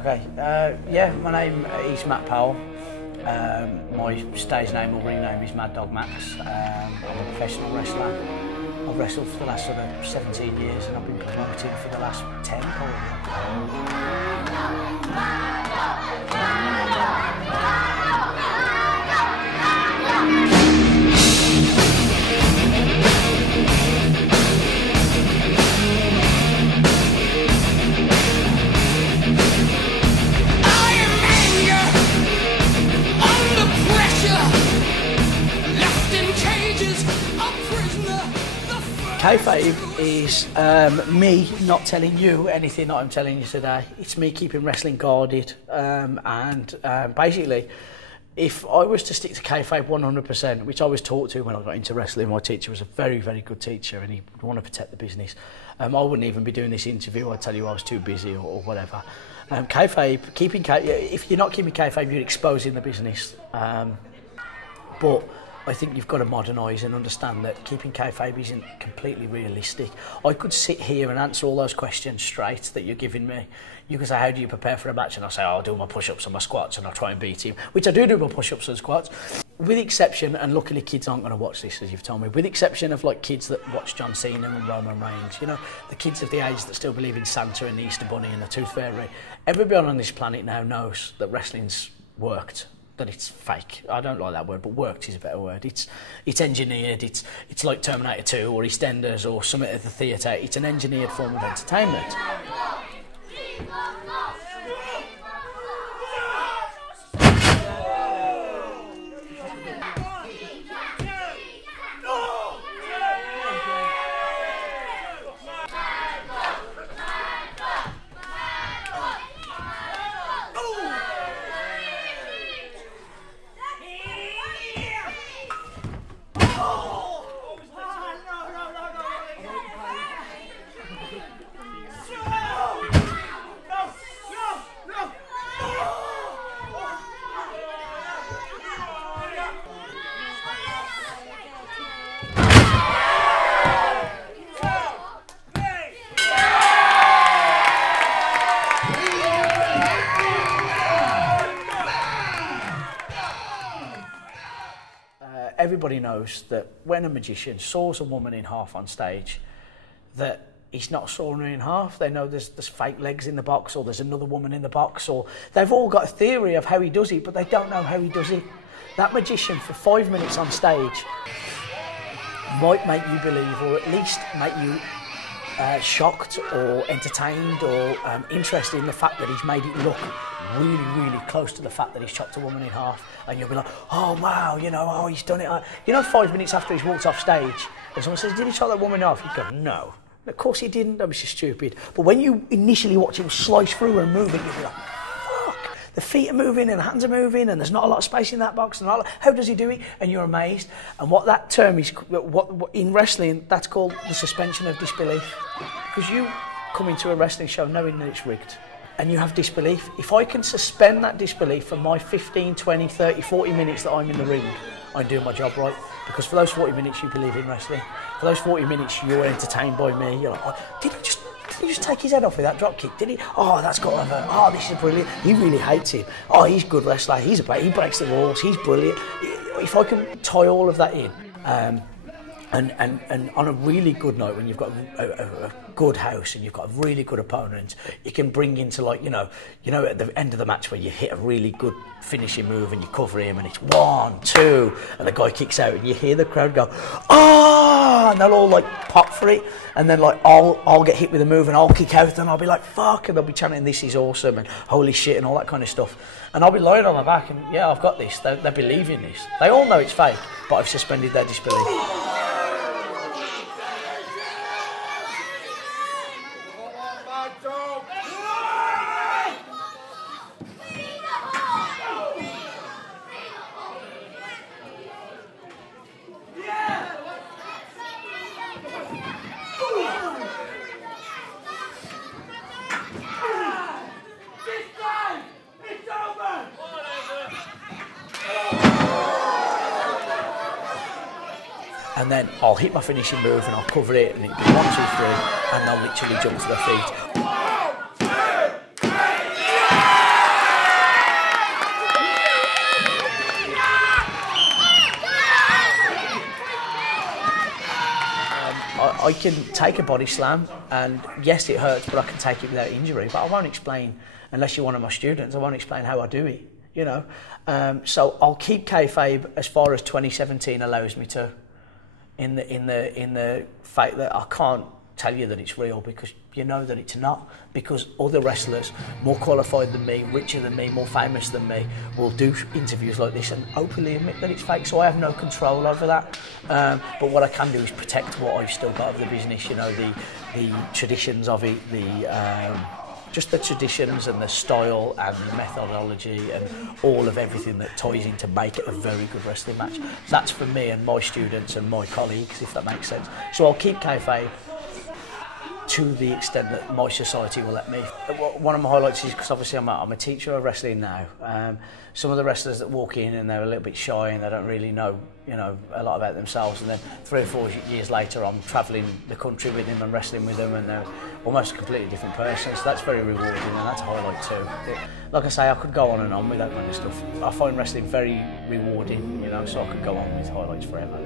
Okay, yeah, my name is Matt Powell. My stage name or ring name is DOG MAXX. I'm a professional wrestler. I've wrestled for the last sort of 17 years and I've been promoting for the last 10 probably. KAYFABE is me not telling you anything that I'm telling you today. It's me keeping wrestling guarded, and basically, if I was to stick to KAYFABE 100%, which I was taught to when I got into wrestling, my teacher was a very, very good teacher and he would want to protect the business. I wouldn't even be doing this interview. I'd tell you I was too busy or whatever. KAYFABE, if you're not keeping KAYFABE, you're exposing the business. But I think you've got to modernise and understand that keeping KAYFABE isn't completely realistic. I could sit here and answer all those questions straight that you're giving me. You can say, how do you prepare for a match? And I'll say, oh, I'll do my push-ups and my squats and I'll try and beat him, which I do my push-ups and squats. With exception, and luckily kids aren't going to watch this, as you've told me, with exception of like kids that watch John Cena and Roman Reigns, you know, the kids of the age that still believe in Santa and the Easter Bunny and the Tooth Fairy. Everybody on this planet now knows that wrestling's worked. That it's fake. I don't like that word, but worked is a better word. It's engineered. It's like Terminator 2 or EastEnders or something at the theatre. It's an engineered form of entertainment. Everybody knows that when a magician saws a woman in half on stage, that he's not sawing her in half. They know there's fake legs in the box, or there's another woman in the box, or they've all got a theory of how he does it, but they don't know how he does it. That magician for 5 minutes on stage might make you believe, or at least make you shocked or entertained or interested in the fact that he's made it look really, really close to the fact that he's chopped a woman in half, and you'll be like, oh wow, you know, oh, he's done it. You know, 5 minutes after he's walked off stage and someone says, did he chop that woman in half? You go, no. Of course he didn't, that was just stupid. But when you initially watch him slice through and move it, you'll be like, fuck, the feet are moving and the hands are moving and there's not a lot of space in that box, and how does he do it? And you're amazed. And what that term is, what in wrestling, that's called the suspension of disbelief. Because you come into a wrestling show knowing that it's rigged, and you have disbelief. If I can suspend that disbelief for my 15, 20, 30, 40 minutes that I'm in the ring, I'm doing my job right. Because for those 40 minutes you believe in wrestling. For those 40 minutes you're entertained by me. You're like, oh, did he just take his head off with that drop kick? Did he? Oh, that's got to have oh, this is brilliant. He really hates him. Oh, he's a good wrestler. He breaks the rules. He's brilliant. If I can tie all of that in, and on a really good night, when you've got a good house and you've got a really good opponent, you can bring into, like, you know at the end of the match where you hit a really good finishing move and you cover him and it's 1, 2 and the guy kicks out and you hear the crowd go, ah, and they'll all like pop for it, and then like I'll get hit with a move and I'll kick out and I'll be like, fuck, and they'll be chanting, this is awesome and holy shit and all that kind of stuff, and I'll be lying on my back and yeah, I've got this. They believe in this. They all know it's fake, but I've suspended their disbelief. And then I'll hit my finishing move and I'll cover it and it'll be 1, 2, 3 and they'll literally jump to their feet. 1, 2, 3. I can take a body slam, and yes, it hurts, but I can take it without injury. But I won't explain, unless you're one of my students, I won't explain how I do it, you know. So I'll keep kayfabe as far as 2017 allows me to, in the fact that I can't tell you that it's real, because you know that it's not, because other wrestlers more qualified than me, richer than me, more famous than me will do interviews like this and openly admit that it's fake. So I have no control over that, but what I can do is protect what I've still got of the business, you know, the traditions of it, just the traditions and the style and the methodology and all of everything that ties in to make it a very good wrestling match. So that's for me and my students and my colleagues, if that makes sense. So I'll keep kayfabe to the extent that my society will let me. One of my highlights is, because obviously I'm a teacher of wrestling now, some of the wrestlers that walk in and they're a little bit shy and they don't really know, you know, a lot about themselves, and then 3 or 4 years later I'm travelling the country with them and wrestling with them, and they're almost a completely different person. So that's very rewarding, and that's a highlight too. Like I say, I could go on and on with that kind of stuff. I find wrestling very rewarding, you know, so I could go on with highlights forever.